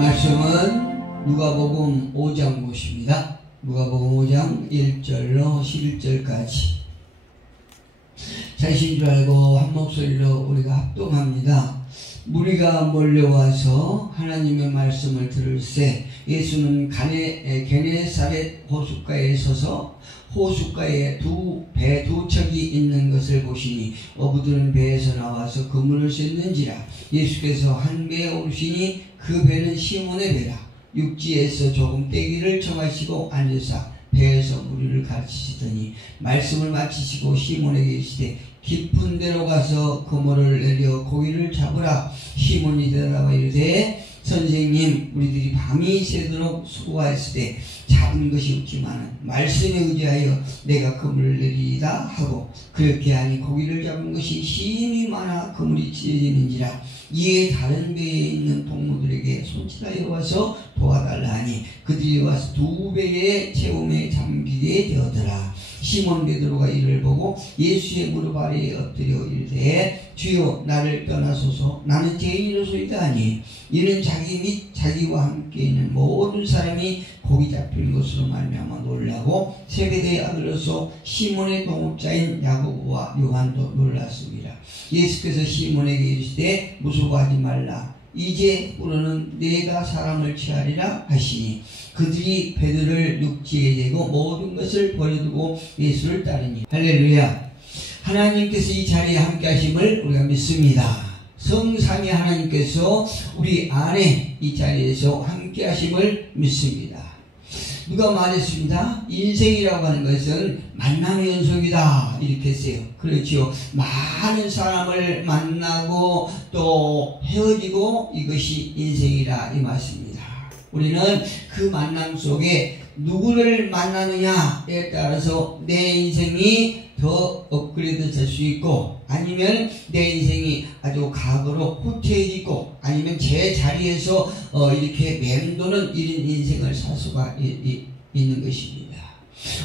말씀은 누가복음 5장 보십니다. 누가복음 5장 1절로 11절까지. 자신 줄 알고 한 목소리로 우리가 합동합니다. 무리가 몰려와서 하나님의 말씀을 들을새 예수는 게네사렛 호숫가에 서서 호숫가에 배 두 척이 있는 것을 보시니 어부들은 배에서 나와서 그물을 씻는지라. 예수께서 한 배에 오르시니 그 배는 시몬의 배라. 육지에서 조금 떼기를 청하시고 앉으사 배에서 무리를 가르치시더니 말씀을 마치시고 시몬에게 이르시되 깊은 데로 가서 그물을 내려 고기를 잡으라. 시몬이 대답하여 이르되 선생님, 우리들이 밤이 새도록 수고하였으되 잡은 것이 없지만 말씀에 의지하여 내가 그물을 내리이다 하고, 그렇게 하니 고기를 잡은 것이 심히 많아 그물이 찢어지는지라. 이에 다른 배에 있는 동무들에게 손짓하여 와서 도와달라 하니 그들이 와서 두 배의 채움에 잠기게 되었더라. 시몬 베드로가 이를 보고 예수의 무릎 아래에 엎드려 이르되 주여, 나를 떠나소서, 나는 죄인이로소이다 하니, 이는 자기 및 자기와 함께 있는 모든 사람이 고기 잡힌 것으로 말미암아 놀라고 세베대의 아들로서 시몬의 동업자인 야고보와 요한도 놀랐습니다. 예수께서 시몬에게 이르시되 무서워하지 말라. 이제부로는 내가 사람을 취하리라 하시니 그들이 배들을 육지에 대고 모든 것을 버려두고 예수를 따르니. 할렐루야. 하나님께서 이 자리에 함께 하심을 우리가 믿습니다. 성삼위 하나님께서 우리 안에 이 자리에서 함께 하심을 믿습니다. 누가 말했습니다. 인생이라고 하는 것은 만남의 연속이다, 이렇게 했어요. 그렇죠. 많은 사람을 만나고 또 헤어지고 이것이 인생이라 이 말씀입니다. 우리는 그 만남 속에 누구를 만나느냐에 따라서 내 인생이 더 업그레이드 될 수 있고, 아니면 내 인생이 아주 과거로 후퇴해지고, 아니면 제 자리에서 이렇게 맴도는 이런 인생을 살 수가 있는 것입니다.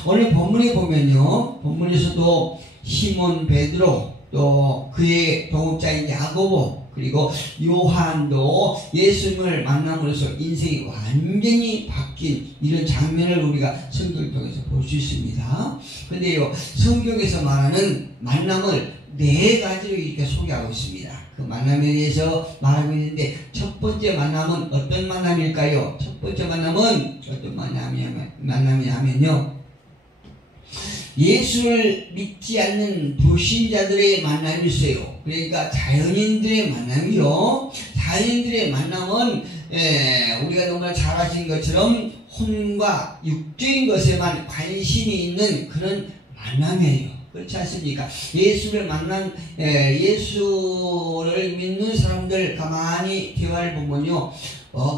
오늘 본문에 보면요, 본문에서도 시몬 베드로, 또 그의 동업자인 야고보, 그리고 요한도 예수님을 만남으로써 인생이 완전히 바뀐 이런 장면을 우리가 성경을 통해서 볼 수 있습니다. 그런데요, 성경에서 말하는 만남을 네 가지로 이렇게 소개하고 있습니다. 그 만남에 대해서 말하고 있는데, 첫 번째 만남은 어떤 만남일까요? 첫 번째 만남은 어떤 만남이냐면요, 예수를 믿지 않는 불신자들의 만남이 있어요. 그러니까 자연인들의 만남이요. 자연인들의 만남은 우리가 정말 잘 아시는 것처럼 혼과 육적인 것에만 관심이 있는 그런 만남이에요. 그렇지 않습니까? 예수를 믿는 사람들 가만히 대화를 보면요,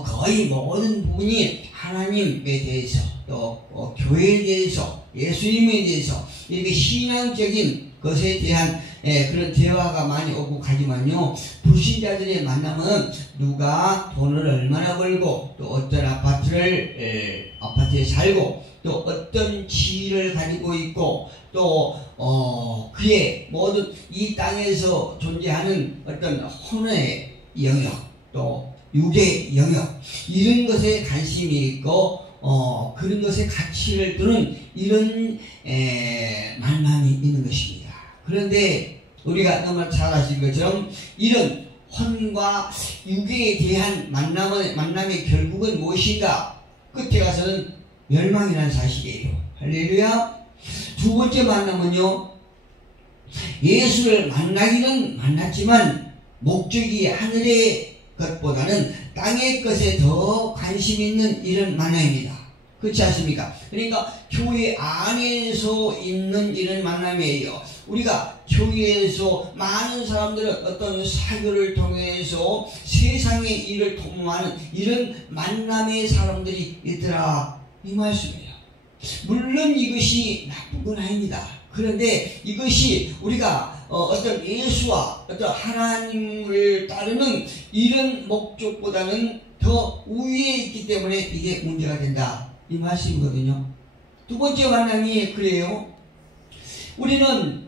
거의 모든 부분이 하나님에 대해서, 또 교회에 대해서, 예수님에 대해서 이렇게 신앙적인 것에 대한 그런 대화가 많이 오고 가지만요, 불신자들의 만남은 누가 돈을 얼마나 벌고, 또 어떤 아파트에 살고, 또 어떤 지위를 가지고 있고, 또 그의 모든 이 땅에서 존재하는 어떤 혼의 영역, 또 육의 영역, 이런 것에 관심이 있고 그런 것에 가치를 두는 이런 만남이 있는 것입니다. 그런데 우리가 너무 잘 아시는 것처럼 이런 혼과 육에 대한 만남의 결국은 무엇인가? 끝에 가서는 멸망이라는 사실이에요. 할렐루야. 두 번째 만남은요, 예수를 만나기는 만났지만 목적이 하늘의 것보다는 땅의 것에 더 관심 있는 이런 만남입니다. 그렇지 않습니까? 그러니까 교회 안에서 있는 이런 만남이에요. 우리가 교회에서 많은 사람들은 어떤 사교를 통해서 세상의 일을 도모하는 이런 만남의 사람들이 있더라, 이 말씀이에요. 물론 이것이 나쁜 건 아닙니다. 그런데 이것이 우리가 어떤 예수와 어떤 하나님을 따르는 이런 목적보다는 더 우위에 있기 때문에 이게 문제가 된다, 이 말씀이거든요. 두 번째 만남이 그래요. 우리는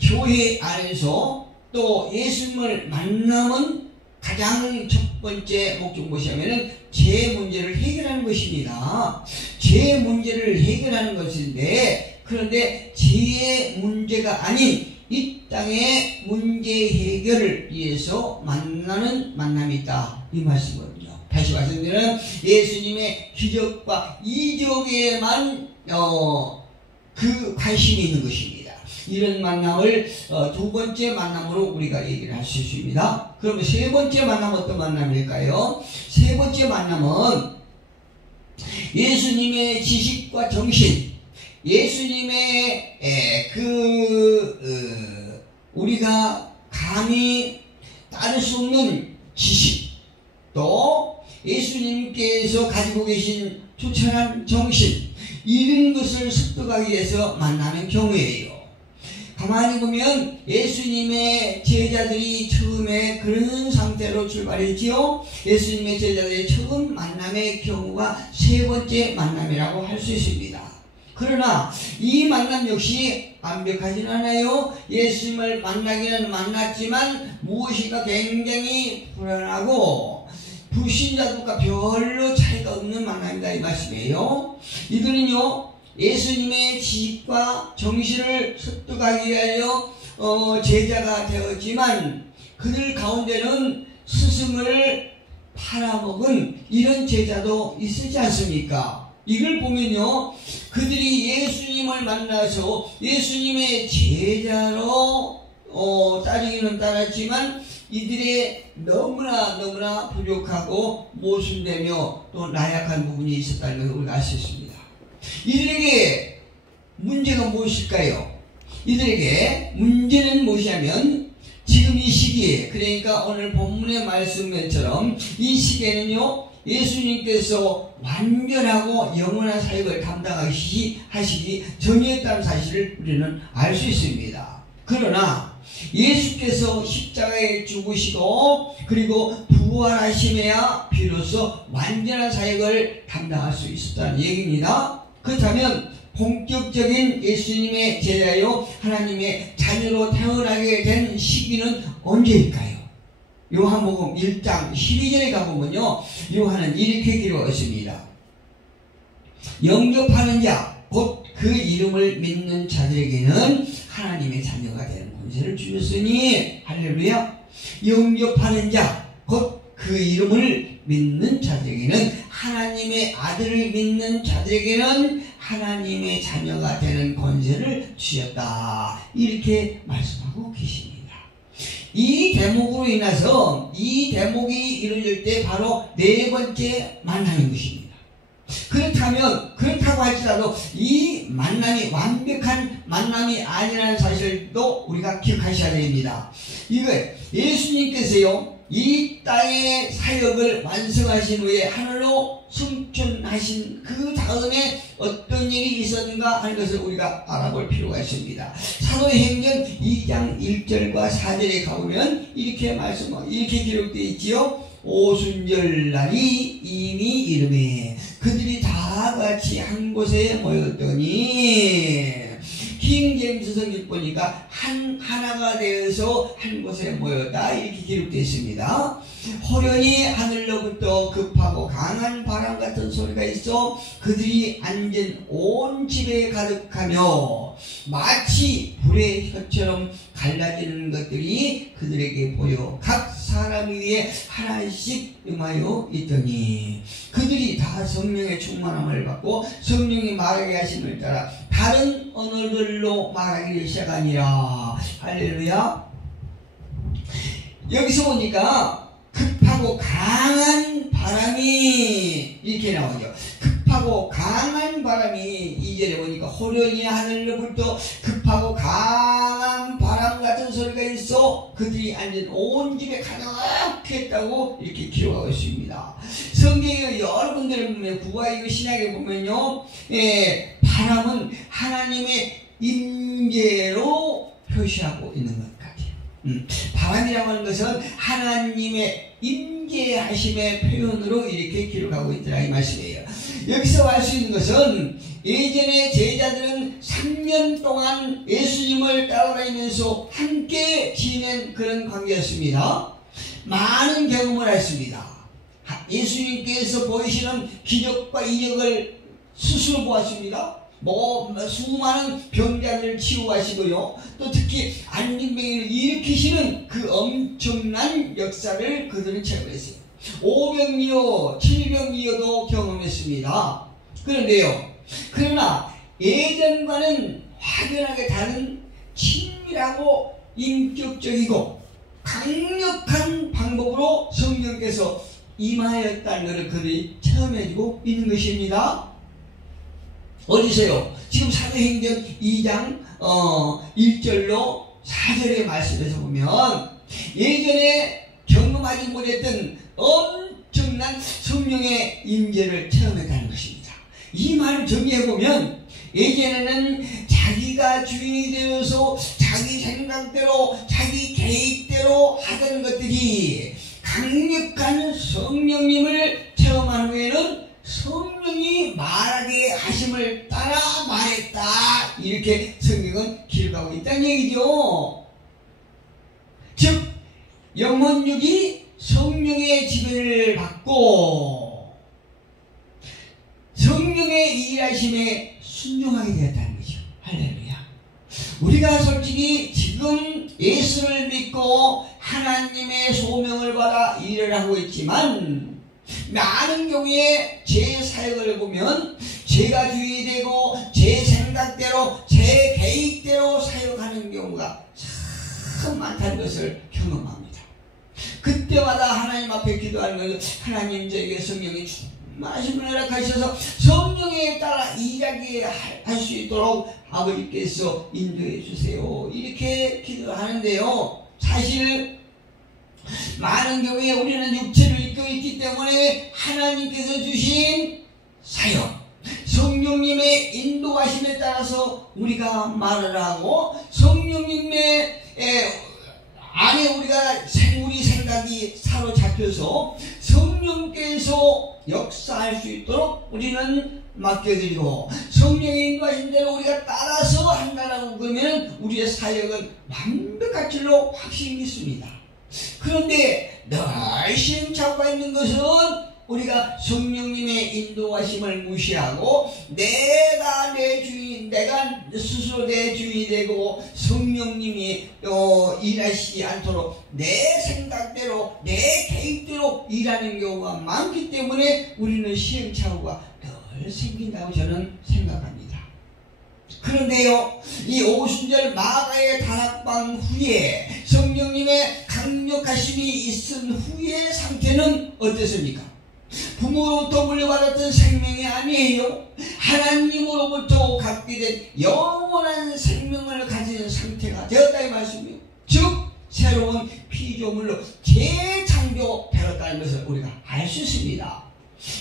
교회 안에서 또 예수님을 만나면 가장 첫 번째 목적 무엇이냐면은 죄 문제를 해결하는 것입니다. 죄 문제를 해결하는 것인데, 그런데 죄의 문제가 아닌 이 땅의 문제 해결을 위해서 만나는 만남이 있다, 이 말씀이거든요. 다시 말씀드리면 예수님의 기적과 이적에만 그 관심이 있는 것입니다. 이런 만남을 두 번째 만남으로 우리가 얘기를 할 수 있습니다. 그러면 세 번째 만남은 어떤 만남일까요? 세 번째 만남은 예수님의 지식과 정신, 예수님의 우리가 감히 따를 수 없는 지식, 또 예수님께서 가지고 계신 투철한 정신, 이런 것을 습득하기 위해서 만나는 경우예요. 가만히 보면 예수님의 제자들이 처음에 그런 상태로 출발했지요. 예수님의 제자들의 처음 만남의 경우가 세 번째 만남이라고 할 수 있습니다. 그러나 이 만남 역시 완벽하진 않아요. 예수님을 만나기는 만났지만 무엇인가 굉장히 불안하고 불신자들과 별로 차이가 없는 만남이다, 이 말씀이에요. 이들은요, 예수님의 지식과 정신을 습득하기 위하여 제자가 되었지만 그들 가운데는 스승을 팔아먹은 이런 제자도 있지 않습니까? 이걸 보면요, 그들이 예수님을 만나서 예수님의 제자로 따르기는 따랐지만 이들의 너무나 부족하고 모순되며 또 나약한 부분이 있었다는 것을 우리가 알 수 있습니다. 이들에게 문제가 무엇일까요? 이들에게 문제는 무엇이냐면 지금 이 시기에, 그러니까 오늘 본문의 말씀처럼 이 시기에는요, 예수님께서 완전하고 영원한 사역을 감당하시기 전이었다는 사실을 우리는 알 수 있습니다. 그러나 예수께서 십자가에 죽으시고 그리고 부활하심에야 비로소 완전한 사역을 감당할 수 있었다는 얘기입니다. 그렇다면 본격적인 예수님의 제자요 하나님의 자녀로 태어나게 된 시기는 언제일까요? 요한복음 1장 12절에 가보면요, 요한은 이렇게 기록했습니다. 영접하는 자, 곧 그 이름을 믿는 자들에게는 하나님의 자녀가 되는 권세를 주셨으니, 할렐루야. 영접하는 자, 곧 그 이름을 믿는 자들에게는, 하나님의 아들을 믿는 자들에게는 하나님의 자녀가 되는 권세를 주셨다, 이렇게 말씀하고 계십니다. 이 대목으로 인해서 이 대목이 이루어질 때 바로 네 번째 만남인 것입니다. 그렇다고 할지라도 이 만남이 완벽한 만남이 아니라는 사실도 우리가 기억하셔야 됩니다. 이거 예수님께서요, 이 땅의 사역을 완성하신 후에 하늘로 승천하신 그 다음에 어떤 일이 있었는가 하는 것을 우리가 알아볼 필요가 있습니다. 사도행전 2장 1절과 4절에 가보면 이렇게 기록되어 있지요. 오순절 날이 이미 이르매 그들이 다 같이 한 곳에 모였더니, 킹제임스 성경 보니까 하나가 되어서 한 곳에 모였다, 이렇게 기록되어 있습니다. 호련히 하늘로부터 급하고 강한 바람 같은 소리가 있어 그들이 앉은 온 집에 가득하며 마치 불의 혀처럼 갈라지는 것들이 그들에게 보여 각 사람 위에 하나씩 임하여 있더니, 그들이 다 성령의 충만함을 받고 성령이 말하게 하심을 따라 다른 언어들로 말하기를 시작하니라. 할렐루야. 여기서 보니까 급하고 강한 바람이 이렇게 나오죠. 급하고 강한 바람이 2절에 보니까 호련히 하늘로부터 급하고 강한 바람 같은 소리가 있어 그들이 앉은 온 집에 가득했다고 이렇게 기록하고 있습니다. 성경에 여러분들의 보면 구약의 신약에 보면요, 바람은 하나님의 임재로 표시하고 있는 것 같아요. 바람이라고 하는 것은 하나님의 임재하심의 표현으로 이렇게 기록하고 있더라, 이 말씀이에요. 여기서 알 수 있는 것은 예전에 제자들은 3년 동안 예수님을 따라다니면서 함께 지낸 그런 관계였습니다. 많은 경험을 했습니다. 예수님께서 보이시는 기적과 이적을 스스로 보았습니다. 수많은 병자들을 치유하시고요. 또 특히 안진뱅이를 일으키시는 그 엄청난 역사를 그들은 체험했어요. 5병이요 7병이요도 경험했습니다. 그러나 예전과는 확연하게 다른 친밀하고 인격적이고 강력한 방법으로 성령께서 임하였다는 것을 그들이 체험해주고 있는 것입니다. 어디서요? 지금 사도행전 2장 1절로 4절의 말씀에서 보면 예전에 경험하지 못했던 엄청난 성령의 임재를 체험했다는 것입니다. 이 말을 정리해보면 예전에는 자기가 주인이 되어서 자기 생각대로 자기 계획대로 하던 것들이 강력한 성령님을 체험한 후에는 성령이 말하게 하심을 따라 말했다. 이렇게 성경은 기록하고 있다는 얘기죠. 즉 영혼육이 성령의 지배를 받고 성령의 일하심에 순종하게 되었다는 거죠. 할렐루야. 우리가 솔직히 지금 예수를 믿고 하나님의 소명을 받아 일을 하고 있지만 많은 경우에 제 사역을 보면 제가 주인이 되고 제 생각대로 제 계획대로 사역하는 경우가 참 많다는 것을 경험합니다. 그때마다 하나님 앞에 기도하는 것은 하나님 저에게 성령이 충만하심을 허락하셔서 성령에 따라 일하게 할 수 있도록 아버지께서 인도해 주세요. 이렇게 기도하는데요. 사실 많은 경우에 우리는 육체를 입고 있기 때문에 하나님께서 주신 사역, 성령님의 인도하심에 따라서 우리가 말을 하고 성령님의 안에 우리 생각이 사로잡혀서 성령께서 역사할 수 있도록 우리는 맡겨드리고 성령의 인도하신 대로 우리가 따라서 한다라고 그러면 우리의 사역은 완벽할 줄로 확신이 있습니다. 그런데 늘 시행착오가 있는 것은 우리가 성령님의 인도하심을 무시하고 내가 내 주인, 내가 스스로 내 주인이 되고 성령님이 일하시지 않도록 내 생각대로 내 계획대로 일하는 경우가 많기 때문에 우리는 시행착오가 늘 생긴다고 저는 생각합니다. 그런데요, 이 오순절 마가의 다락방 후에 성령님의 강력하심이 있은 후의 상태는 어땠습니까? 부모로부터 물려받았던 생명이 아니에요. 하나님으로부터 갖게 된 영원한 생명을 가진 상태가 되었다 이 말씀이에요. 즉 새로운 피조물로 재창조되었다는 것을 우리가 알 수 있습니다.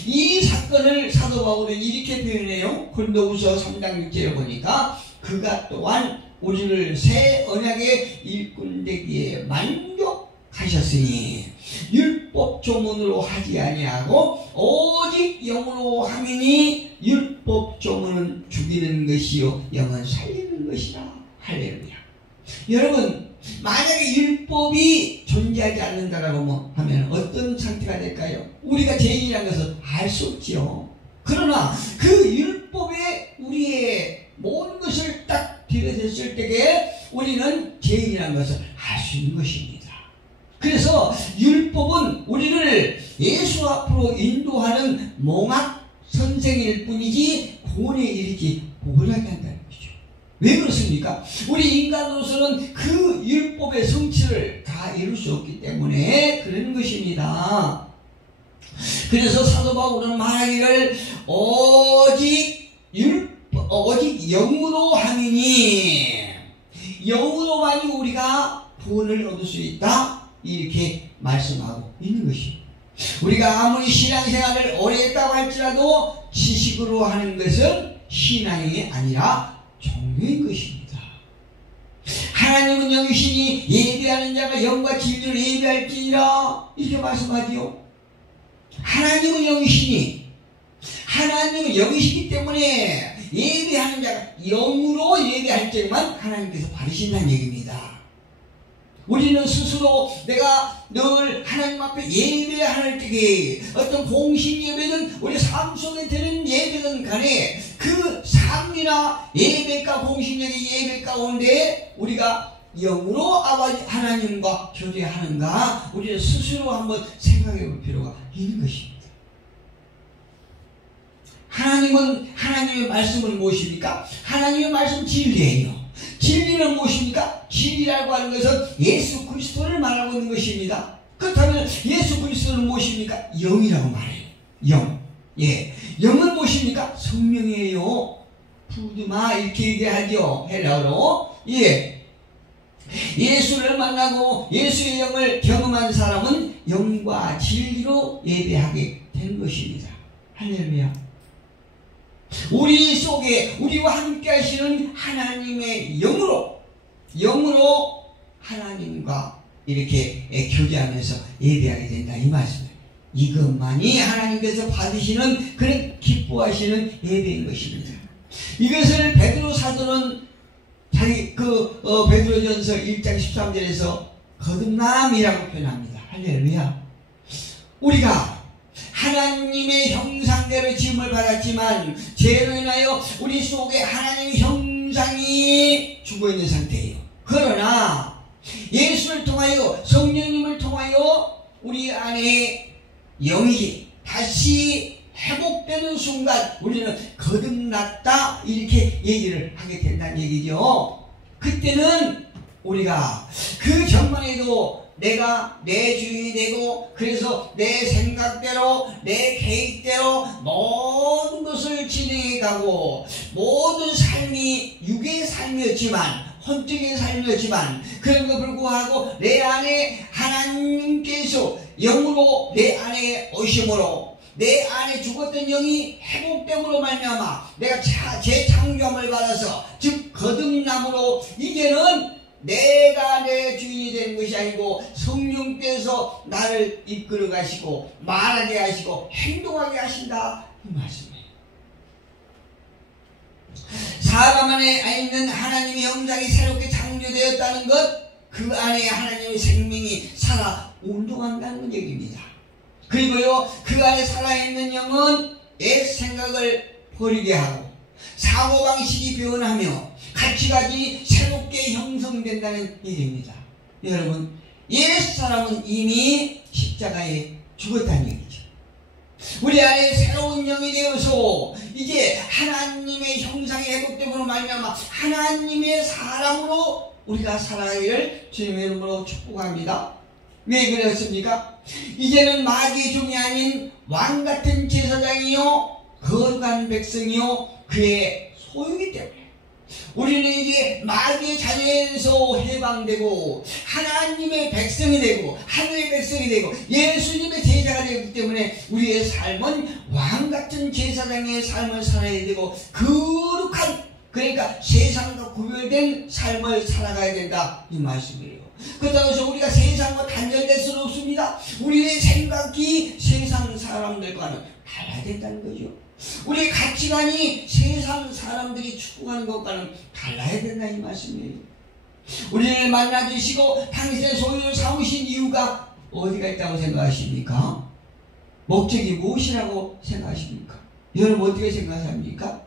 이 사건을 사도 바울은 이렇게 표현해요. 고린도후서 3장 6절에 보니까 그가 또한 우리를 새 언약의 일꾼 되기에 만족하셨으니 율법 조문으로 하지 아니하고 오직 영으로 하미니 율법 조문은 죽이는 것이요 영은 살리는 것이라. 할렐루야. 여러분, 만약에 율법이 존재하지 않는다라고 하면 어떤 상태가 될까요? 우리가 죄인이라는 것을 알 수 없지요. 그러나 그 율법에 우리의 모든 것을 딱 들여댔을 때에 우리는 죄인이라는 것을 알 수 있는 것입니다. 그래서 율법은 우리를 예수 앞으로 인도하는 몽학 선생일 뿐이지 구원에 이르지 못하게 한다는 거죠. 왜 그렇습니까? 우리 인간으로서는 그 율법의 성취를 다 이룰 수 없기 때문에 그런 것입니다. 그래서 사도 바울은 말하기를 오직 영으로 하미니 영으로만이 우리가 구원을 얻을 수 있다. 이렇게 말씀하고 있는 것입니다. 우리가 아무리 신앙생활을 오래 했다고 할지라도 지식으로 하는 것은 신앙이 아니라 종교인 것입니다. 하나님은 영이시니 예배하는 자가 영과 진리를 예배할지니라 이렇게 말씀하지요. 하나님은 영이시니 하나님은 영이시기 때문에 예배하는 자가 영으로 예배할 때만 하나님께서 받으신다는 얘기입니다. 우리는 스스로 내가 늘 하나님 앞에 예배할 때에 어떤 공식 예배든 우리 삶 속에 되는 예배든 간에 그 삶이나 예배가 공식적인 예배 가운데 우리가 영으로 아버지 하나님과 교제하는가 우리는 스스로 한번 생각해 볼 필요가 있는 것입니다. 하나님은 하나님의 말씀은 무엇입니까? 하나님의 말씀 진리예요. 진리는 무엇입니까? 진리라고 하는 것은 예수 그리스도를 말하고 있는 것입니다. 그렇다면 예수 그리스도는 무엇입니까? 영이라고 말해요. 영. 예. 영은 무엇입니까? 성령이에요. 푸드마 이렇게 얘기하죠. 헬라어로. 예. 예수를 만나고 예수의 영을 경험한 사람은 영과 진리로 예배하게 된 것입니다. 할렐루야. 우리 속에 우리와 함께 하시는 하나님의 영으로 하나님과 이렇게 교제하면서 예배하게 된다 이 말씀이에요. 이것만이 하나님께서 받으시는 그런 기뻐하시는 예배인 것입니다. 이것을 베드로 사도는 자기 베드로전서 1장 13절에서 거듭남이라고 표현합니다. 할렐루야. 우리가 하나님의 형상대로 지음을 받았지만 죄로 인하여 우리 속에 하나님의 형상이 죽어있는 상태예요. 그러나 예수를 통하여 성령님을 통하여 우리 안에 영이 다시 회복되는 순간 우리는 거듭났다 이렇게 얘기를 하게 된다는 얘기죠. 그때는 우리가 그 전만에도 내가 내 주인이 되고 그래서 내 생각대로 내 계획대로 모든 것을 진행해가고 모든 삶이 육의 삶이었지만 혼적인 삶이었지만 그럼에도 불구하고 내 안에 하나님께서 영으로 내 안에 오심으로 내 안에 죽었던 영이 회복됨으로 말미암아 내가 재창조함을 받아서 즉 거듭남으로 이제는 내가 내 주인이 되는 것이 아니고 성령께서 나를 이끌어 가시고 말하게 하시고 행동하게 하신다 이 말씀이에요. 사람 안에 있는 하나님의 형상이 새롭게 창조되었다는 것, 그 안에 하나님의 생명이 살아 운동한다는 얘기입니다. 그리고요 그 안에 살아있는 영은 옛 생각을 버리게 하고 사고방식이 변하며 가치관이 새롭게 형성된다는 얘기입니다. 여러분 옛사람은 이미 십자가에 죽었다는 얘기죠. 우리 안에 새로운 영이 되어서 이제 하나님의 형상이 회복됨으로 말미암아 하나님의 사람으로 우리가 살아가기를 주님의 이름으로 축복합니다. 왜 그랬습니까? 이제는 마귀의 종이 아닌 왕같은 제사장이요 거룩한 백성이요 그의 소유이기 때문에 우리는 이제 마귀의 자녀에서 해방되고 하나님의 백성이 되고 하늘의 백성이 되고 예수님의 제자가 되기 때문에 우리의 삶은 왕같은 제사장의 삶을 살아야 되고 거룩한 그러니까 세상과 구별된 삶을 살아가야 된다 이 말씀이에요. 그렇다고 해서 우리가 세상과 단절될 수는 없습니다. 우리의 생각이 세상 사람들과는 달라야 된다는 거죠. 우리의 가치관이 세상 사람들이 추구하는 것과는 달라야 된다 이 말씀이에요. 우리를 만나주시고 당신의 소유를 삼으신 이유가 어디가 있다고 생각하십니까? 목적이 무엇이라고 생각하십니까? 여러분 어떻게 생각합니까?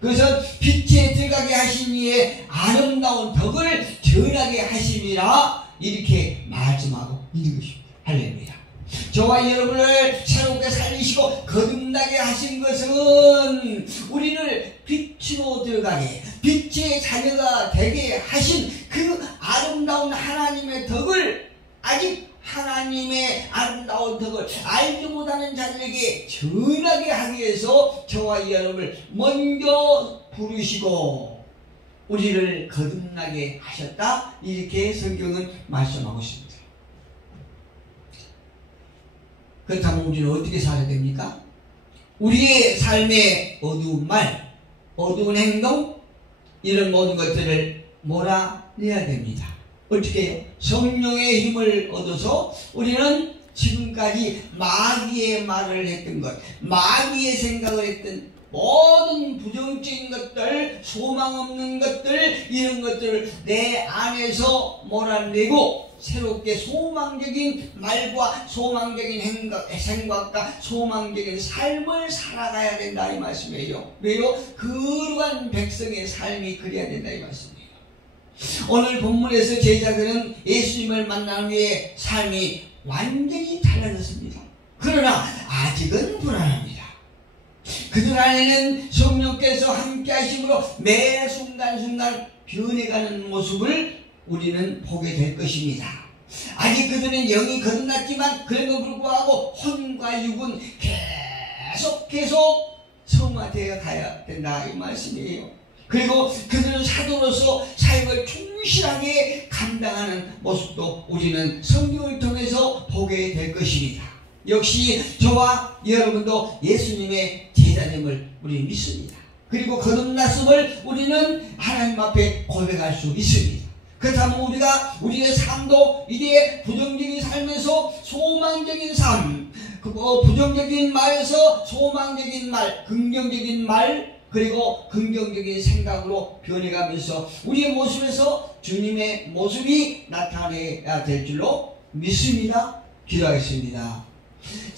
그것은 빛에 들어가게 하신 이의 아름다운 덕을 전하게 하심이라 이렇게 말씀하고 있는 것입니다. 할렐루야. 저와 여러분을 새롭게 살리시고 거듭나게 하신 것은 우리를 빛으로 들어가게 빛의 자녀가 되게 하신 그 아름다운 하나님의 덕을 아직 하나님의 아름다운 덕을 알지 못하는 자들에게 전하게 하기 위해서 저와 여러분을 먼저 부르시고 우리를 거듭나게 하셨다 이렇게 성경은 말씀하고 있습니다. 그렇다면 우리는 어떻게 살아야 됩니까? 우리의 삶의 어두운 말, 어두운 행동 이런 모든 것들을 몰아내야 됩니다. 어떻게 해요? 성령의 힘을 얻어서 우리는 지금까지 마귀의 말을 했던 것, 마귀의 생각을 했던 모든 부정적인 것들, 소망 없는 것들, 이런 것들을 내 안에서 몰아내고 새롭게 소망적인 말과 소망적인 생각과 소망적인 삶을 살아가야 된다 이 말씀이에요. 왜요? 거룩한 백성의 삶이 그래야 된다 이 말씀이에요. 오늘 본문에서 제자들은 예수님을 만난 후에 삶이 완전히 달라졌습니다. 그러나 아직은 불안합니다. 그들 안에는 성령께서 함께 하심으로 매 순간순간 변해가는 모습을 우리는 보게 될 것입니다. 아직 그들은 영이 거듭났지만 그래도 불구하고 혼과 육은 계속 성화되어 가야 된다 이 말씀이에요. 그리고 그들은 사도로서 사역을 충실하게 감당하는 모습도 우리는 성경을 통해서 보게 될 것입니다. 역시 저와 여러분도 예수님의 제자님을 우리 믿습니다. 그리고 거듭났음을 우리는 하나님 앞에 고백할 수 있습니다. 그렇다면 우리의 삶도 이게 부정적인 삶에서 소망적인 삶, 부정적인 말에서 소망적인 말, 긍정적인 말, 그리고 긍정적인 생각으로 변해가면서 우리의 모습에서 주님의 모습이 나타내야 될 줄로 믿습니다. 기도하겠습니다.